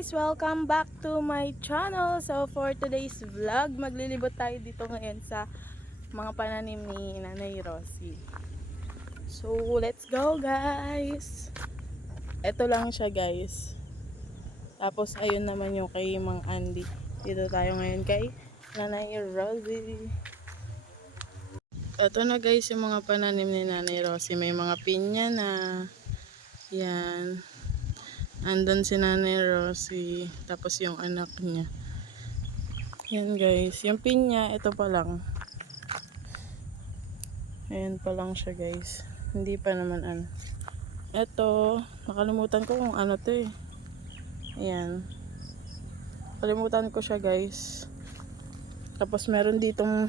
guys! Welcome back to my channel. So for today's vlog, maglilibot tayo dito ngayon sa mga pananim ni Nanay Rosie. So let's go guys! Ito lang siya guys. Tapos ayun naman yung kay Mang Andy. Dito tayo ngayon kay Nanay Rosie. Ito na guys yung mga pananim ni Nanay Rosie. May mga pinya na. Yan. Andun si Nanay Rosie. Tapos yung anak niya. Yan guys. Yung pinya, ito pa lang. Ayan pa lang siya guys. Hindi pa naman ano. Ito, nakalimutan ko kung ano to eh. Ayan. Nakalimutan ko siya guys. Tapos meron ditong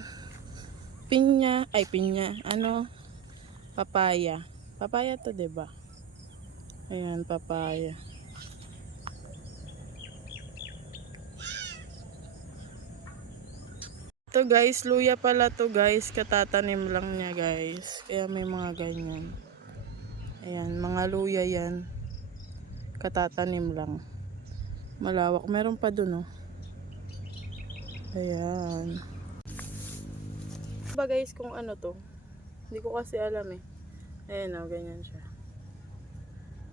pinya. Ay pinya. Ano? Papaya. Papaya to diba? Ayan, papaya. Ito guys, luya pala to guys, katatanim lang niya guys. Kaya may mga ganyan. Ayan, mga luya yan. Katatanim lang. Malawak. Meron pa dun oh. Ayan. Ba guys kung ano to? Hindi ko kasi alam eh. Ayan oh, ganyan siya.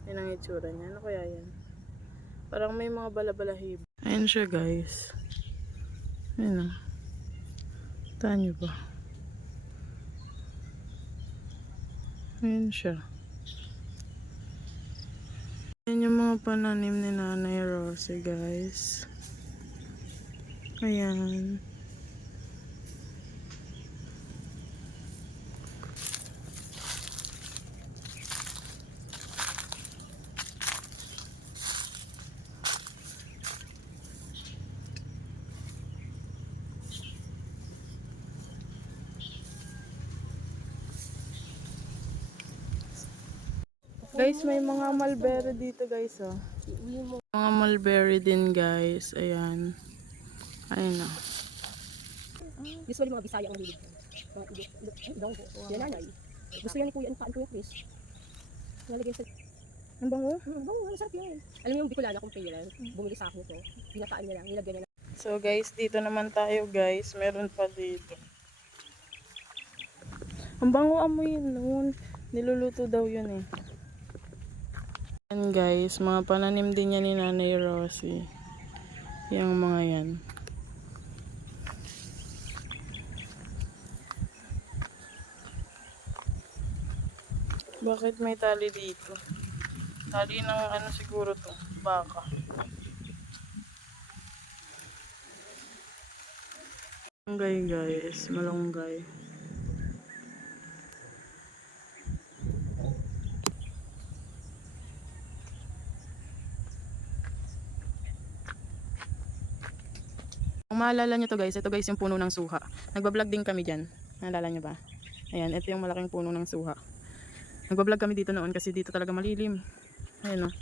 Yan ang itsura niya. Ano kaya yan? Parang may mga balabalahib. Ayan siya guys. Ayan oh. Taan nyo ba? Ayan siya. Ayan yung mga pananim ni Nanay Rosie guys. Ayan. Guys, may mga mulberry dito guys oh. Mga mulberry din guys. Ayan. Ayan oh. Usually mga Bisaya ang nalilid. Mga yan nanay. Gusto yan ni Kuya Kuya Chris. Nalagyan sa... Ang bango? Ang bango, ang sarap yan. Alam mo yung Bicolana kong pera, bumili sa akin ito. Pinataan niya lang, nilagyan niya lang. So guys, dito naman tayo guys. Meron pa dito. Ang bango amoy yun noon. Niluluto daw yun eh. Yan guys, mga pananim din yan ni Nanay Rosie. Yung mga yan. Bakit may tali dito? Tali ng ano siguro to? Baka. Malunggay guys, malunggay. Kung maalala nyo to guys, ito guys yung puno ng suha. Nagbablog din kami dyan. Naalala nyo ba? Ayan, ito yung malaking puno ng suha. Nagbablog kami dito noon kasi dito talaga malilim. Ayan o.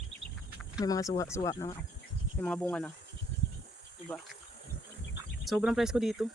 May mga suha na. May mga bunga na. Diba? Sobrang presko dito.